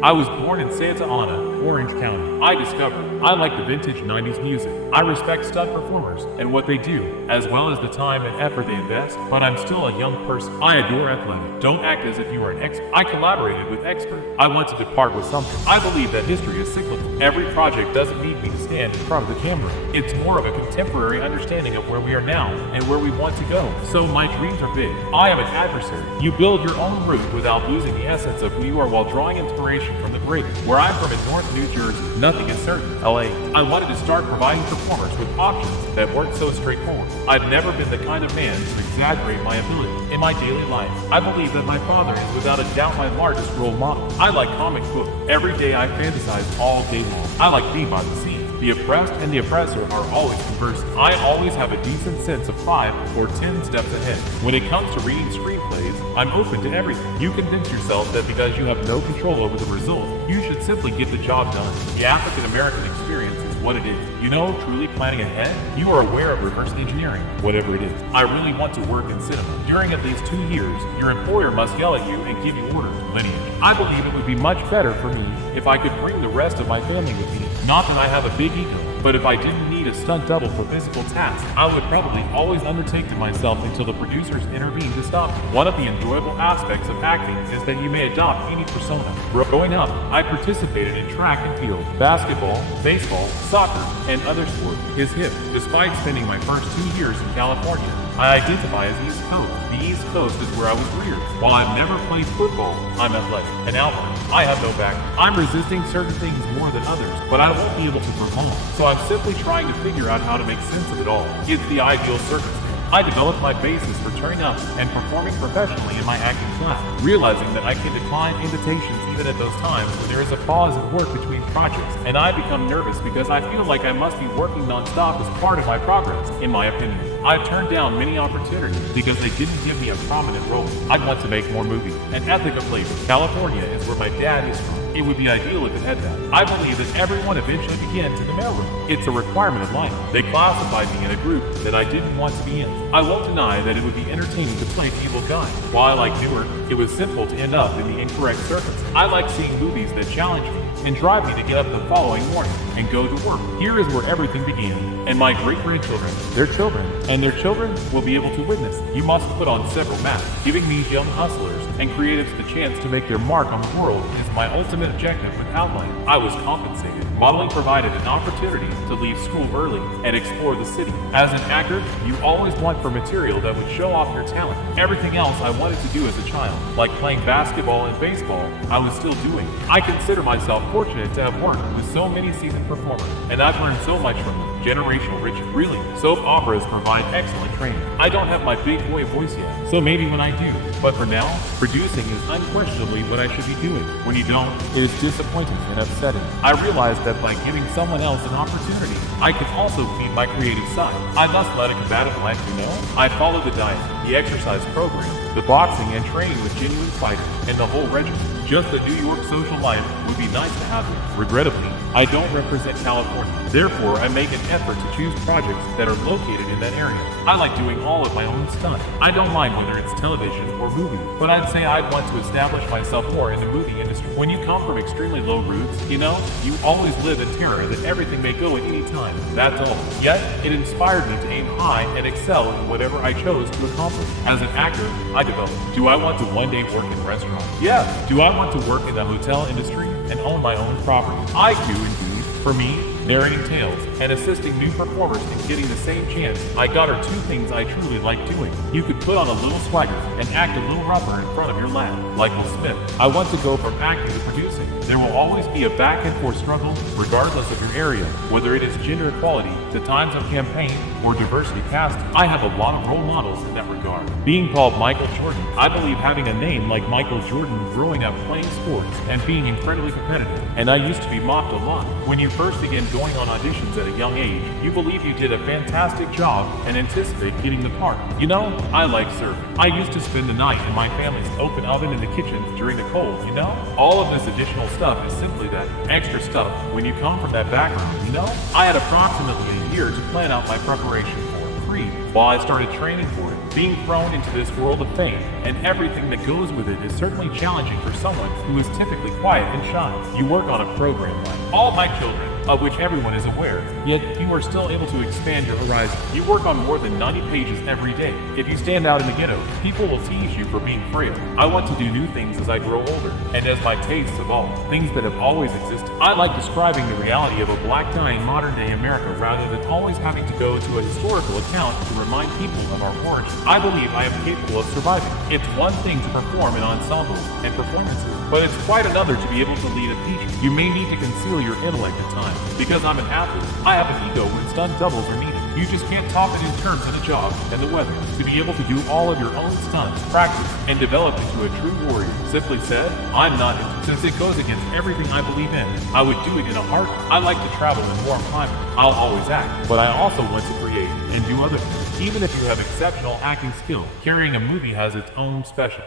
I was born in Santa Ana, Orange County. I discovered I like the vintage 90s music. I respect stunt performers and what they do, as well as the time and effort they invest, but I'm still a young person. I adore athletic. Don't act as if you are an expert. I collaborated with experts. I want to depart with something. I believe that history is cyclical. Every project doesn't need me to stand in front of the camera. It's more of a contemporary understanding of where we are now and where we want to go. So my dreams are big. I am an adversary. You build your own route without losing the essence of who you are while drawing inspiration from the great. Where I'm from in North New Jersey, nothing is certain. LA. I wanted to start providing performers with options that weren't so straightforward. I've never been the kind of man to exaggerate my ability. In my daily life, I believe that my father is without a doubt my largest role model. I like comic books. Every day I fantasize all day long. I like being by the sea. The oppressed and the oppressor are always conversing. I always have a decent sense of 5 or 10 steps ahead. When it comes to reading screenplays, I'm open to everything. You convince yourself that because you have no control over the result, you should simply get the job done. The African American experience is what it is. You know, truly planning ahead, you are aware of reverse engineering, whatever it is. I really want to work in cinema. During at least 2 years, your employer must yell at you and give you orders. Lineage. I believe it would be much better for me if I could bring the rest of my family with me. Not that I have a big ego, but if I didn't need a stunt double for physical tasks, I would probably always undertake them myself until the producers intervened to stop me. One of the enjoyable aspects of acting is that you may adopt any persona. Growing up, I participated in track and field, basketball, baseball, soccer, and other sports. Is hip. Despite spending my first 2 years in California, I identify as East Coast. The East Coast is where I was reared. While I've never played football, I'm athletic, an outlier. I have no background. I'm resisting certain things more than others, but I won't be able to perform. So I'm simply trying to figure out how to make sense of it all. It's the ideal circumstance. I developed my basis for turning up and performing professionally in my acting class, realizing that I can decline invitations even at those times when there is a pause in work between projects, and I become nervous because I feel like I must be working nonstop as part of my progress, in my opinion. I've turned down many opportunities because they didn't give me a prominent role. I want to make more movies. An ethic of flavor. California is where my dad is from. It would be ideal if it had that. I believe that everyone eventually begins in the mailroom. It's a requirement of life. They classified me in a group that I didn't want to be in. I won't deny that it would be entertaining to play the evil guy. While I like Newark, it was simple to end up in the incorrect circus. I like seeing movies that challenge me and drive me to get up the following morning and go to work. Here is where everything began. And my great-grandchildren, their children, and their children will be able to witness. You must put on several masks. Giving these young hustlers and creatives the chance to make their mark on the world is my ultimate objective with Outline. I was compensated. Modeling provided an opportunity to leave school early and explore the city. As an actor, you always want for material that would show off your talent. Everything else I wanted to do as a child, like playing basketball and baseball, I was still doing. I consider myself fortunate to have worked with so many seasoned performers, and I've learned so much from them. Generational rich. Really, soap operas provide excellent training. I don't have my big boy voice yet, so maybe when I do. But for now, producing is unquestionably what I should be doing. When you don't, it is disappointing and upsetting. I realized that by giving someone else an opportunity, I can also feed my creative side. I thus led a combative life, you know? I followed the diet, the exercise program, the boxing and training with genuine fighters, and the whole regimen. Just the New York social life would be nice to have here. Regrettably, I don't represent California. Therefore, I make an effort to choose projects that are located in that area. I like doing all of my own stuff. I don't mind whether it's television or movies, but I'd say I'd want to establish myself more in the movie industry. When you come from extremely low roots, you know, you always live in terror that everything may go at any time. That's all. Yet, it inspired me to aim high and excel in whatever I chose to accomplish. As an actor, I developed. Do I want to one day work in restaurants? Yeah. Do I want to work in the hotel industry and own my own property? I do indeed. For me, narrating tales and assisting new performers in getting the same chance I got are two things I truly like doing. You could put on a little swagger and act a little rougher in front of your lab, like Will Smith. I want to go from acting to producing. There will always be a back and forth struggle, regardless of your area, whether it is gender equality, the times of campaign, or diversity casting. I have a lot of role models in that regard. Being called Michael Jordan, I believe having a name like Michael Jordan growing up playing sports and being incredibly competitive, and I used to be mocked a lot. When you first begin going on auditions at a young age, you believe you did a fantastic job and anticipate getting the part. You know, I like serving. I used to spend the night in my family's open oven in the kitchen during the cold, you know? All of this additional stuff is simply that extra stuff when you come from that background, you know? I had approximately a year to plan out my preparation for Creed while I started training for it. Being thrown into this world of fame and everything that goes with it is certainly challenging for someone who is typically quiet and shy. You work on a program like All My Children, of which everyone is aware, yet you are still able to expand your horizon. You work on more than 90 pages every day. If you stand out in the ghetto, people will tease you for being frail. I want to do new things as I grow older, and as my tastes evolve, things that have always existed. I like describing the reality of a black guy in modern-day America rather than always having to go to a historical account to remind people of our origins. I believe I am capable of surviving. It's one thing to perform in ensembles and performances, but it's quite another to be able to lead a feature. You may need to conceal your intellect at times. Because I'm an athlete, I have an ego when stunt doubles are needed. You just can't top it in terms of the job and the weather. To be able to do all of your own stunts, practice, and develop into a true warrior. Simply said, I'm not it. Since it goes against everything I believe in, I would do it in a heartbeat. I like to travel in warm climates. I'll always act, but I also want to create and do other things. Even if you have exceptional acting skill, carrying a movie has its own special.